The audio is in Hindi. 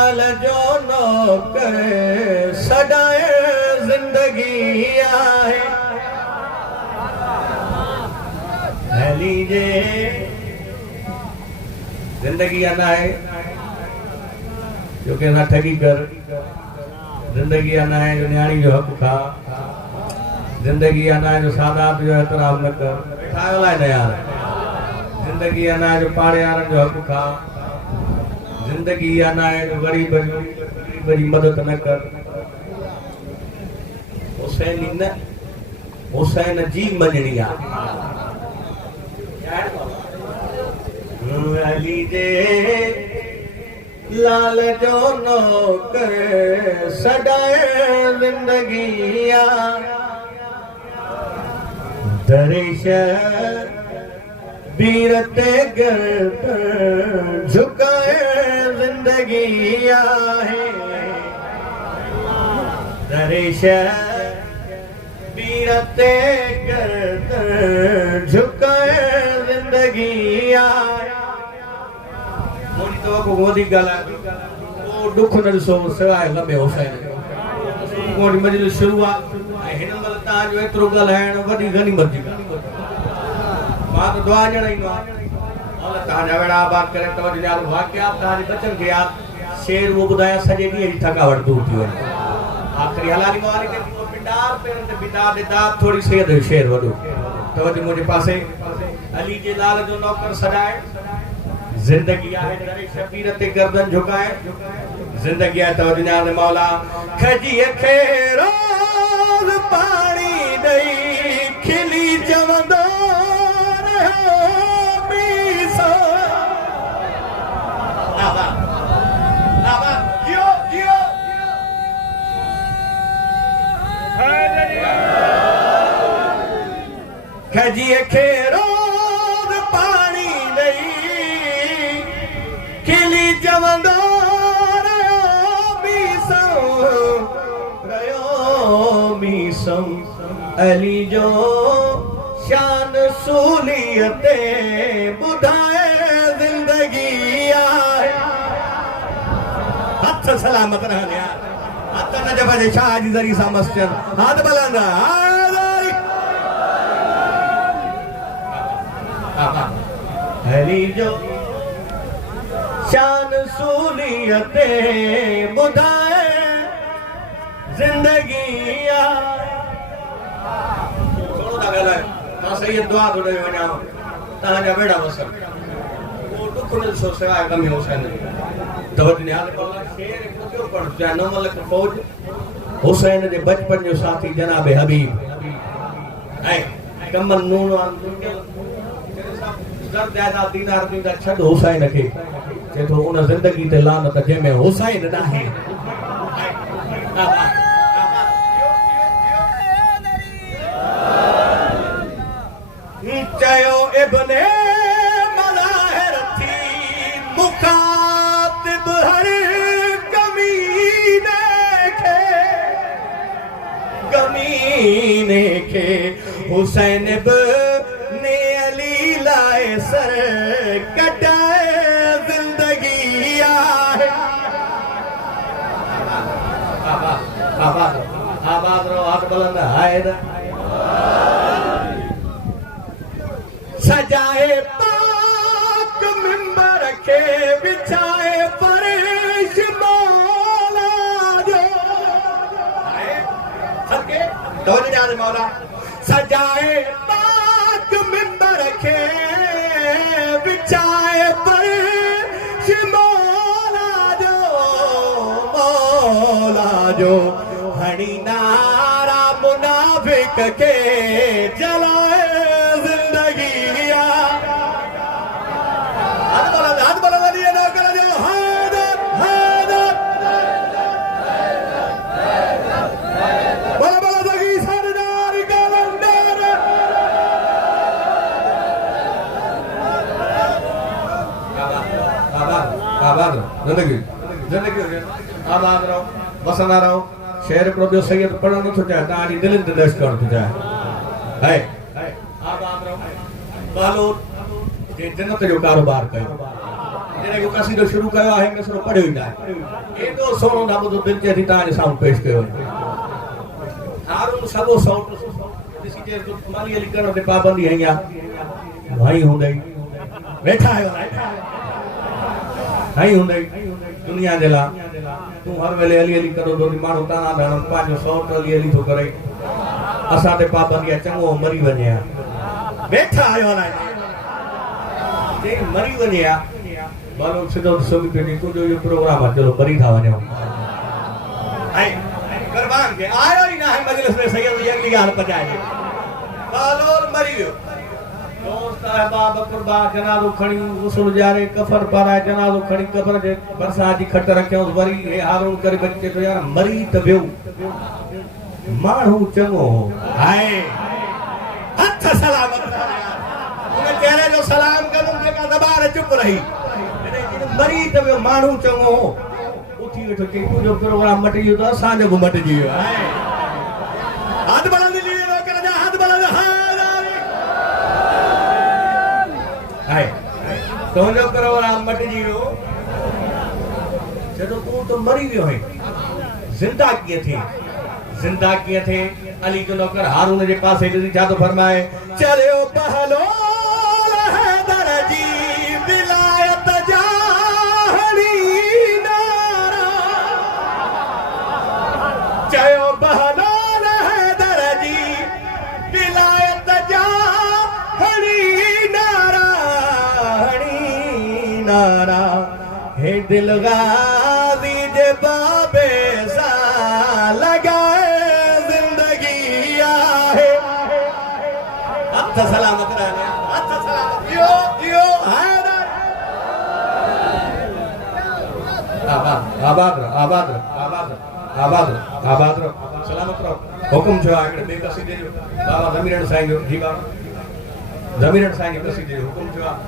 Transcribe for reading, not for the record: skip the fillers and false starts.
लाल जो नौकर सदाए जिंदगी आहे लीजे जिंदगी आना है जो के ना ठगी कर जिंदगी आना है जो न्याणी जो हक खा जिंदगी आना है जो सादात जो एहतराम न कर ठायो लाए न यार जिंदगी आना है जो पाड़े यार जो हक खा जिंदगी आना है जो गरीब की मदद न कर हुसैन जी मनणी आ अली जे लाल जो नौकर सदाए जिंदगी दरिश बीरते गर्दन झुकाए जिंदगी है दरिश बीरते गर्दन झुकाए जिंदगी मोनी तो को गोदी गला वो दुख न सो सवाए लबे हुसैन मोनी मजलिस शुरुआत हिन मल ताज एतरो गलायण वडी गनीमत जी बात दुआ जणई नो अल्लाह ताजा वेड़ा बात करे तो जाल वाकया ताज बचन गया शेर वो बुदाया सजे दी थकावट दूर थी आखिरी हलाली वाली के पिंडार पेर ते बिदा दे दात थोड़ी सेद शेर वडो तो मुझे पासे अली जे लाल जो नौकर सजाए जिंदगी आहे दरे शबीर ते गर्दन झुकाए जिंदगी आहे तो दुनिया दे मौला खजी खे रोज पानी दई खिली जवंदो रहो बीसो आबा आबा जियो जियो खजी खे रोज पानी दई खिली जवंदो रयो मीसो अली जो शान सूलियते बुधाए जिंदगी आहे हथ सलामत रहन यार हथ न जब शाह जी जरी सा मस्जिद हाथ बुलंद अली जो शान सूलियते बुधाए जिंदगी थोड़ो ता गलाए मां सही दुआ थोड़े वणा ता जा बेड़ा वसल वो दुख न सो सवाए कम हुसैन तो दुनिया दे बोला शेर क्यों पढ़ जा नो मलक फौज हुसैन दे बचपन जो साथी जनाब हबीब ऐ कमन नून जर ज्यादा दीनार दीदा छड हुसैन के जे तो उन जिंदगी ते लानत जे में हुसैन ना है चयो इब्ने मज़ाहिर थी मुखातिब हर कमीने के हुसैन इब्ने अली लाए सर कटाए जिंदगी आहे आबाद रहो हाथ बुलंद हायदा सजाए पाक मिंबर के बिछाए फर्श मौला जो सके दो जाने मौला सजाए पाक मिंबर के बिछाए फर्श मौला जो हनी नारा मुनाफिक के जलाए जिंदगी जिंदगी आबाद रहो बसंदा रहो शेर को जो सैयद पढ़ो न तो चाहे तारी दिल ते दश कर तो चाहे है आबाद रहो बालो जे जन्नत जो कारोबार कयो जॾहिं को कसीदो शुरू कयो आहे मिसरो पढ़ियो ई न आहे एॾो सोनो ढाबो जो दिलि चए थी तव्हांजे साम्हूं पेश कयो हारून सॻो सौट ॾिसी चए थो माली अली करण ते पाबंदी हई आहे भाई हूंदई वेठा आहियो नहीं हूंदई दुनिया जे लाइ तूं हर वेले अली अली करो थो माण्हू ताना धण पंहिंजो सौट अली अली थो करे असां ते पाबंदी आहे चङो मरी वञे वेठा आहियो चई मरी वञे बालो सिधो सुम्ही पियो तुंहिंजो इहो प्रोग्राम आहे चलो मरी था वञूं ऐं क़ुर्बान खे आयो ई न आहे मजलिस में सैयद जी अगली ॻाल्हि पचाए बालोल मरी वियो दोस्त अहबाब कुर्बा जनाज़ो खणी गुस्ल जारे कफन पाराए जनाज़ो खणी कब्र जे भरसां जी खट रखियऊं वरी हे हारून करे बचे तो यार मरी त वियो माण्हू चङो हाय हथ सलामत उन चेहरे जो सलाम कंदुमि जेका ज़बान चुप रही मरी त वियो माण्हू चङो उथी वेठो चई तुंहिंजो प्रोग्राम मटी वियो त असांजो बि मटिजी वियो हथ बुलंद लीए रोकण जा हथ बुलंद हाय तुंहिंजो प्रोग्राम मटिजी वियो जॾहिं तूं त मरी वियो आहीं जिंदा कीअं थे अली जो नौकर हारून जे पासे ॾिसी छा थो फरमाए चलियो बहलोल हैदर जी विलायत जा हणी नारा चयो बहलोल हैदर जी विलायत जा हणी नारा हे दिल गाज़ी जे बाबे सा लगाए जिंदगी आहे हथ सलामत रहने हथ सलामत यो हैदर आबाद रहो सलामत रहो हुकुम जो आहे हिकिड़े ॿिए कसीदे जो बाबा ज़मीरन साईं जो जी बाबा ज़मीरन साईं जो कसीदे जो हुकुम जो आहे